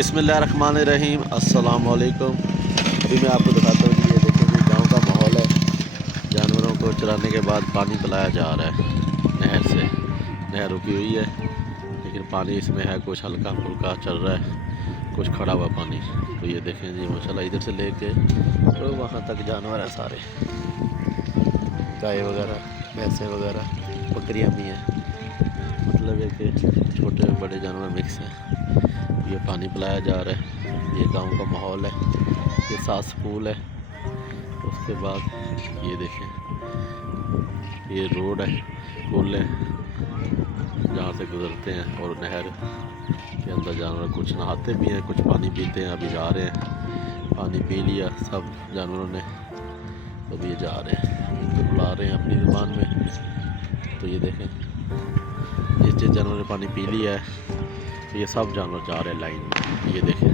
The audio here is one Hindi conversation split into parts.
बिस्मिल्लाहिर्रहमानिर्रहीम, अस्सलाम वालेकुम। अभी मैं आपको दिखाता हूँ कि ये देखें कि गांव का माहौल है। जानवरों को चराने के बाद पानी पिलाया जा रहा है नहर से। नहर रुकी हुई है लेकिन पानी इसमें है, कुछ हल्का फुल्का चल रहा है, कुछ खड़ा हुआ पानी। तो ये देखें जी माशाल्लाह, इधर से लेके तो वहाँ तक जानवर है सारे, गाय वगैरह, भैंसें वगैरह, बकरियाँ भी हैं। मतलब है कि छोटे बड़े जानवर मिक्स हैं। ये पानी पिलाया जा रहा है। ये गांव का माहौल है, ये सास फूल है। उसके बाद ये देखें, ये रोड है, पुल है जहाँ से गुजरते हैं, और नहर के अंदर जानवर कुछ नहाते भी हैं, कुछ पानी पीते हैं। अभी जा रहे हैं, पानी पी लिया सब जानवरों ने, तो अभी जा रहे हैं, इनको बुला रहे हैं अपनी ज़ुबान में। तो ये देखें, जिस जानवर ने पानी पी लिया है, ये सब जानवर जा रहे हैं लाइन में। ये देखें,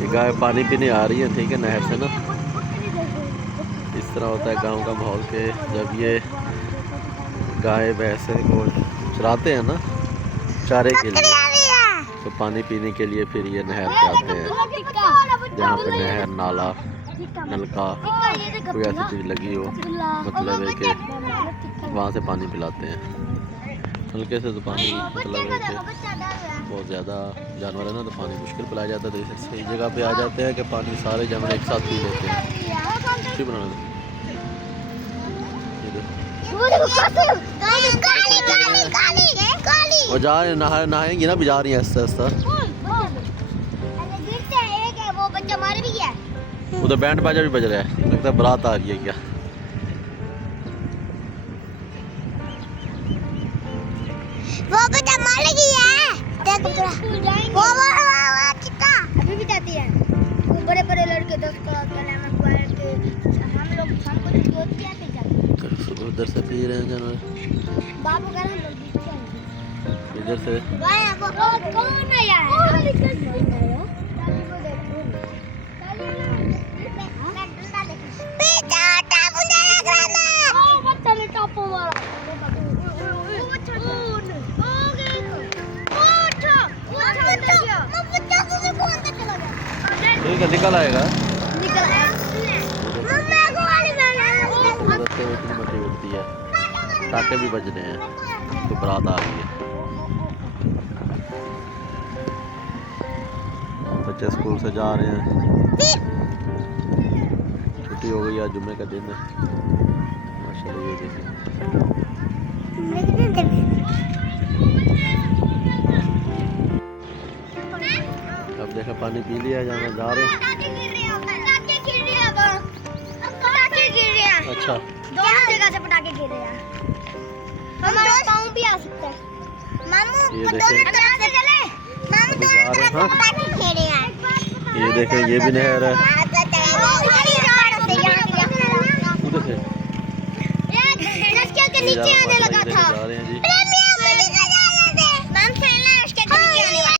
ये गाय पानी पीने आ रही है, ठीक है, नहर से ना। इस तरह होता है गांव का माहौल के जब ये गाय भैंसे को चराते हैं ना चारे के लिए, तो पानी पीने के लिए फिर ये नहर पे आते हैं, जहाँ पे नहर, नाला, नलका, कोई ऐसी चीज़ लगी हो, मतलब है कि वहाँ से पानी पिलाते हैं। हल्के से तो पानी, मतलब है कि बहुत ज़्यादा जानवर है ना, तो पानी मुश्किल पिलाया जाता है। तो इसे सही जगह पे आ जाते हैं कि पानी सारे जानवर एक साथ पी लेते हैं। ठीक बनाना और जा नहाएंगी ना, भी जा रही है आस्ता आस्ता। उधर बैंड बाजा भी बज रहा है, लगता है बारात आ रही है क्या। वो बच्चा मर गया है, वो चिट्टा अभी भी जाती है। वो बड़े बड़े लड़के 10 का ग्लैमर क्वालिटी के, हम लोग शाम को जो आते जाते हैं। उधर से पी रहे हैं जानवर, बाबू कह रहे हैं इधर से। वो कौन है यार? ठीक है, निकल आएगा। मट्टी उड़ती है, टाके भी बज रहे हैं, तो बारात आ गई है। बच्चे स्कूल से जा रहे हैं, छुट्टी हो गई, आज जुम्मे का दिन है। माशाल्लाह, ये देखिए, अब देखा पानी पी लिया, जाना जा रहे हैं। अच्छा, दोनों जगह से पटाखे गिर रहे हैं, हमारे पाँव भी आ सकता है। मामू ये दोनों तरफ से चले, मामू दोनों तरफ से पटाखे खेल रहे हैं। ये देखें, ये भी नहर है,